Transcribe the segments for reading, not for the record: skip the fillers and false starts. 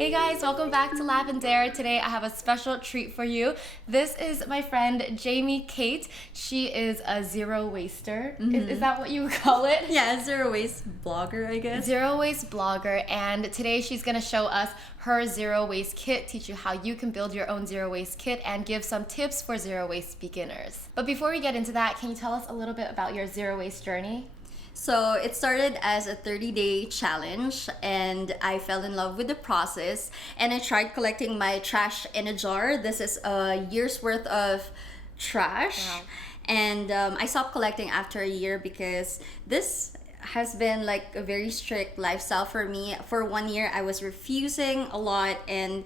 Hey guys, welcome back to Lavendaire. Today I have a special treat for you. This is my friend Jamie Kate. She is a zero waster. Is that what you would call it? Yeah, zero waste blogger, I guess. Zero waste blogger, and today she's gonna show us her zero waste kit, teach you how you can build your own zero waste kit, and give some tips for zero waste beginners. But before we get into that, can you tell us a little bit about your zero waste journey? So it started as a 30-day challenge, and I fell in love with the process, and I tried collecting my trash in a jar. This is a year's worth of trash. Wow. And I stopped collecting after a year because this has been like a very strict lifestyle for me. For 1 year I was refusing a lot, and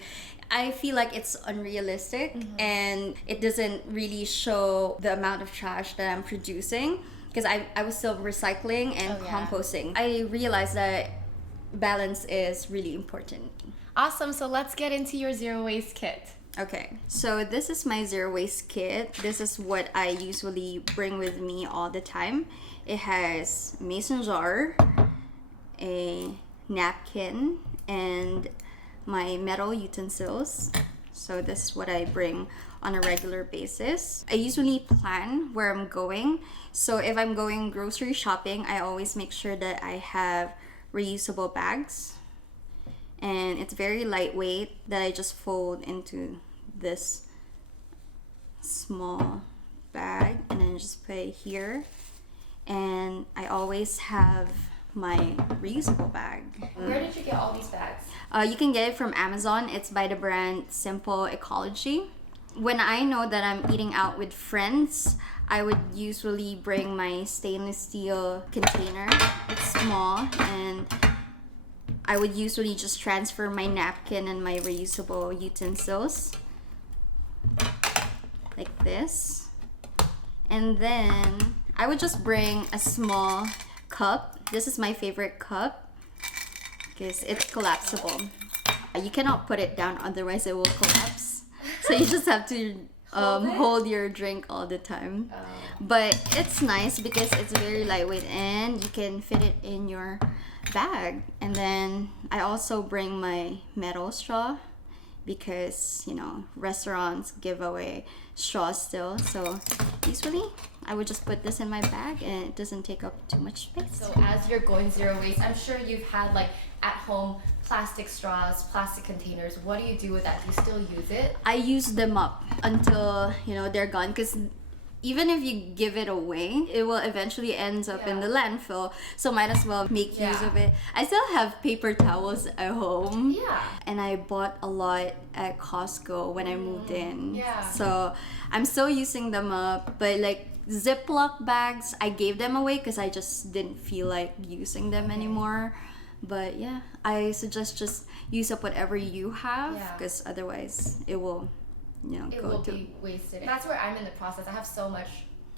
I feel like it's unrealistic and it doesn't really show the amount of trash that I'm producing, because I was still recycling and composting. I realized that balance is really important. Awesome, so let's get into your zero waste kit. Okay, so this is my zero waste kit. This is what I usually bring with me all the time. It has mason jar, a napkin, and my metal utensils. So this is what I bring on a regular basis. I usually plan where I'm going. So if I'm going grocery shopping, I always make sure that I have reusable bags. And it's very lightweight that I just fold into this small bag and then just put it here. And I always have my reusable bag. Where did you get all these bags? You can get it from Amazon. It's by the brand Simple Ecology. When I know that I'm eating out with friends, I would usually bring my stainless steel container. It's small, and I would usually just transfer my napkin and my reusable utensils like this. And then I would just bring a small cup. This is my favorite cup because it's collapsible. You cannot put it down, otherwise it will collapse. So you just have to hold your drink all the time. But it's nice because it's very lightweight and you can fit it in your bag. And then I also bring my metal straw because, you know, restaurants give away straws still. So usually I would just put this in my bag and it doesn't take up too much space. So as you're going zero waste, I'm sure you've had like at home plastic straws, plastic containers. What do you do with that? Do you still use it? I use them up until, you know, they're gone, because even if you give it away, it will eventually end up in the landfill. So might as well make use of it. I still have paper towels at home. Yeah. And I bought a lot at Costco when I moved in. Yeah. So I'm still using them up. But like Ziploc bags, I gave them away because I just didn't feel like using them anymore. But yeah, I suggest just use up whatever you have, because otherwise it will, you know, it will be wasted. That's where I'm in the process. I have so much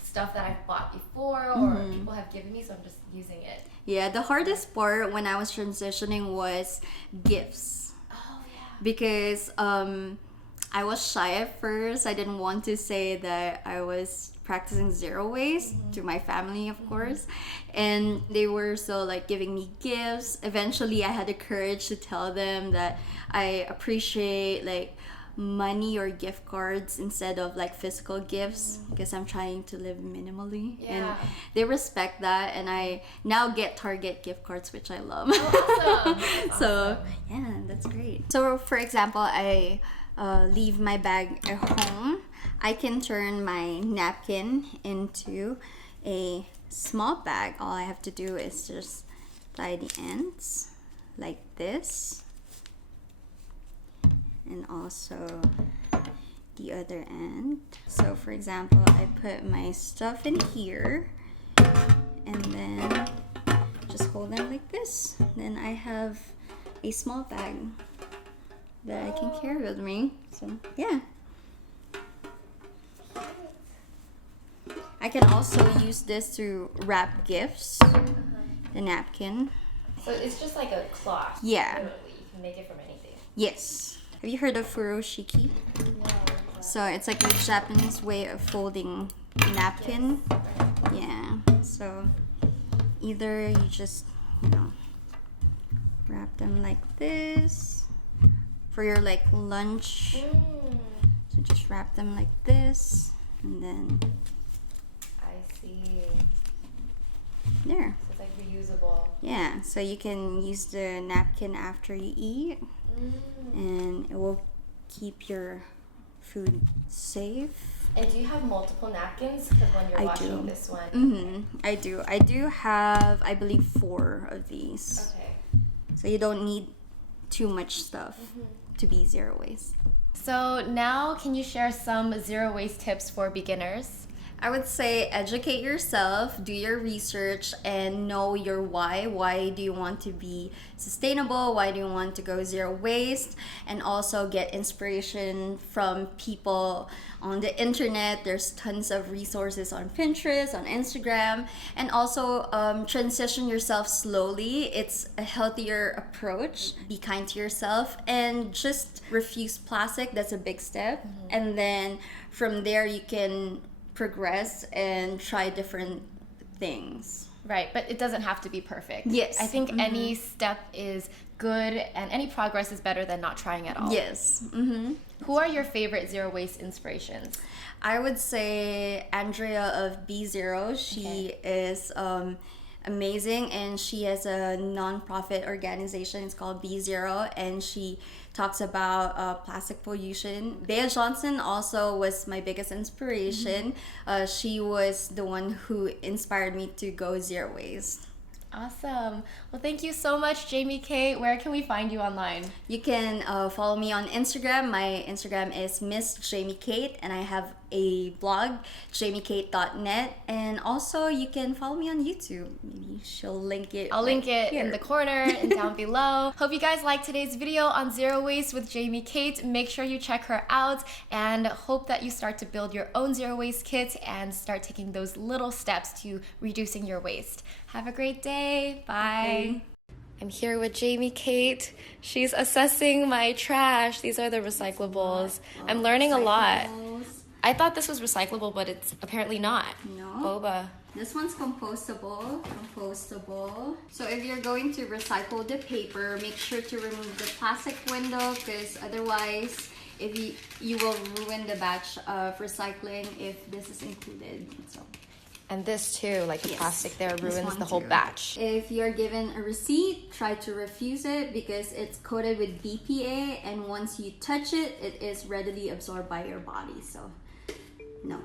stuff that I've bought before or people have given me, so I'm just using it. Yeah, the hardest part when I was transitioning was gifts. Oh yeah. Because I was shy at first. I didn't want to say that I was practicing zero waste to my family, of course, and they were so like giving me gifts. Eventually I had the courage to tell them that I appreciate like money or gift cards instead of like physical gifts, because I'm trying to live minimally. And they respect that, and I now get Target gift cards, which I love. Awesome. So yeah, that's great. So for example, I leave my bag at home. I can turn my napkin into a small bag. All I have to do is just tie the ends like this, and also the other end. So for example, I put my stuff in here and then just hold them like this. Then I have a small bag that I can carry with me. So yeah. I can also use this to wrap gifts, the napkin. So it's just like a cloth. Yeah. Literally. You can make it from anything. Yes. Have you heard of furoshiki? No. So it's like a Japanese way of folding napkin. Yeah. So either you just, you know, wrap them like this, for your like lunch. So just wrap them like this, and then I see. there. So it's like reusable. Yeah, so you can use the napkin after you eat, and it will keep your food safe. And do you have multiple napkins? Because when you're washing this one. I do. I do have, I believe, 4 of these. Okay. So you don't need too much stuff to be zero waste. So now can you share some zero waste tips for beginners? I would say educate yourself, do your research, and know your why. Why do you want to be sustainable? Why do you want to go zero waste? And also get inspiration from people on the internet. There's tons of resources on Pinterest, on Instagram, and also transition yourself slowly. It's a healthier approach. Be kind to yourself and just refuse plastic. That's a big step. And then from there you can progress and try different things. Right, but it doesn't have to be perfect. Yes. I think any step is good and any progress is better than not trying at all. Yes. Who are your favorite zero waste inspirations? I would say Andrea of B0. She is amazing, and she has a non-profit organization. It's called B0, and she talks about plastic pollution. Brea Johnson also was my biggest inspiration. She was the one who inspired me to go zero waste. Awesome. Well, thank you so much, Jamie Kate. Where can we find you online? You can follow me on Instagram. My Instagram is Miss Jamie Kate, and I have a blog, jamiekate.net. And also, you can follow me on YouTube. Maybe she'll link it. I'll link it here in the corner and down below. Hope you guys liked today's video on zero waste with Jamie Kate. Make sure you check her out, and hope that you start to build your own zero waste kit and start taking those little steps to reducing your waste. Have a great day. Bye. I'm here with Jamie Kate. She's assessing my trash. These are the recyclables. I'm learning a lot. I thought this was recyclable, but it's apparently not. No. Boba. This one's compostable. So if you're going to recycle the paper, make sure to remove the plastic window, because otherwise you will ruin the batch of recycling if this is included. So. And this too, like the plastic there ruins the whole too. batch. If you're given a receipt, try to refuse it because it's coated with BPA, and once you touch it, it is readily absorbed by your body. So, no.